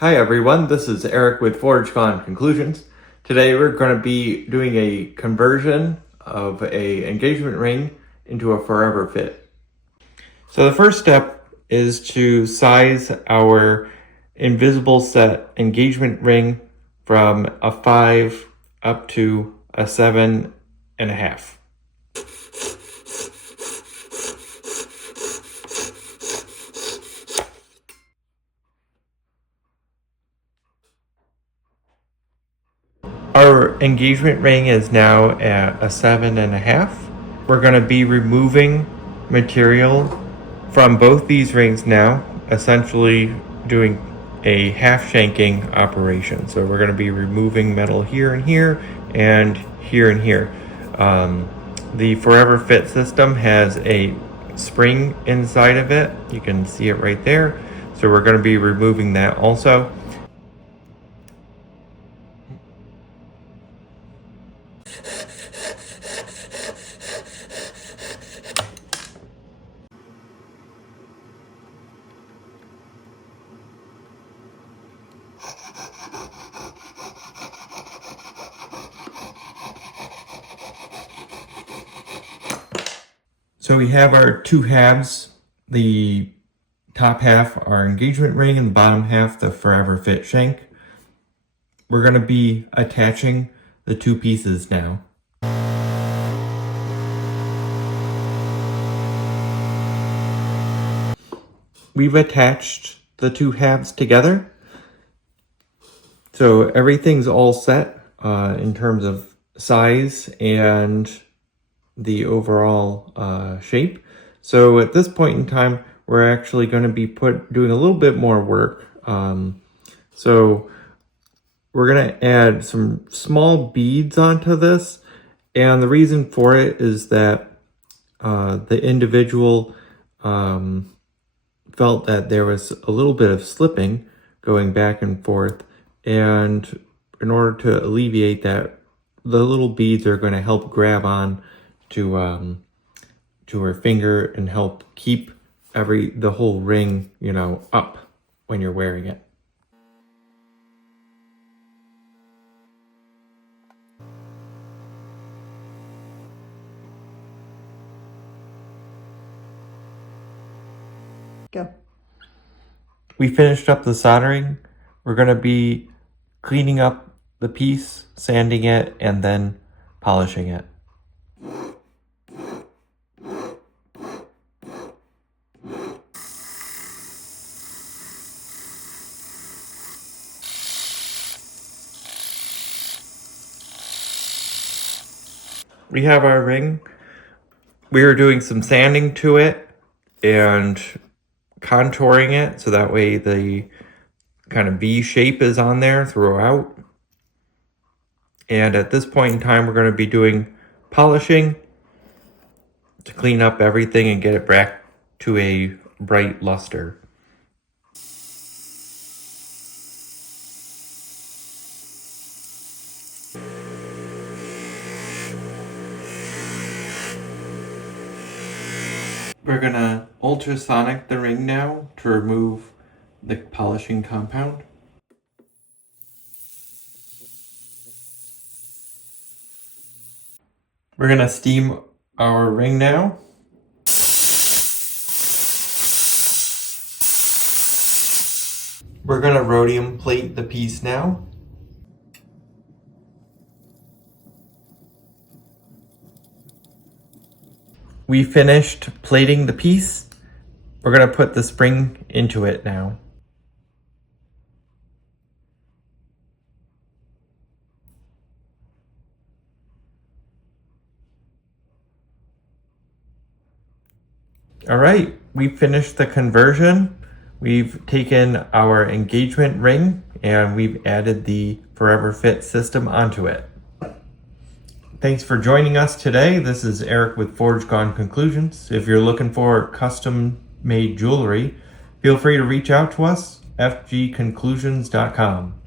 Hi everyone, this is Eric with ForgeCon Conclusions. Today we're going to be doing a conversion of a engagement ring into a forever fit. So the first step is to size our invisible set engagement ring from a 5 up to a 7.5. Our engagement ring is now at a 7.5. We're going to be removing material from both these rings now, essentially doing a half shanking operation. So we're going to be removing metal here and here and here and here. The Forever Fit system has a spring inside of it. You can see it right there. So we're going to be removing that also. So we have our two halves, the top half our engagement ring and the bottom half the Forever Fit shank. We're going to be attaching the two pieces now. We've attached the two halves together. So everything's all set in terms of size and the overall shape. So at this point in time, we're actually going to be doing a little bit more work. So we're going to add some small beads onto this. And the reason for it is that the individual felt that there was a little bit of slipping going back and forth. And in order to alleviate that, the little beads are going to help grab on to her finger and help keep the whole ring, up when you're wearing it. Go. We finished up the soldering. We're going to be cleaning up the piece, sanding it, and then polishing it. We have our ring. We are doing some sanding to it and contouring it so that way the kind of V shape is on there throughout. And at this point in time, we're going to be doing polishing to clean up everything and get it back to a bright luster. We're going to ultrasonic the ring now to remove the polishing compound. We're going to steam our ring now. We're going to rhodium plate the piece now. We finished plating the piece. We're going to put the spring into it now. All right, we finished the conversion. We've taken our engagement ring and we've added the Forever Fit system onto it. Thanks for joining us today. This is Eric with ForgeCon Conclusions. If you're looking for custom-made jewelry, feel free to reach out to us, fgconclusions.com.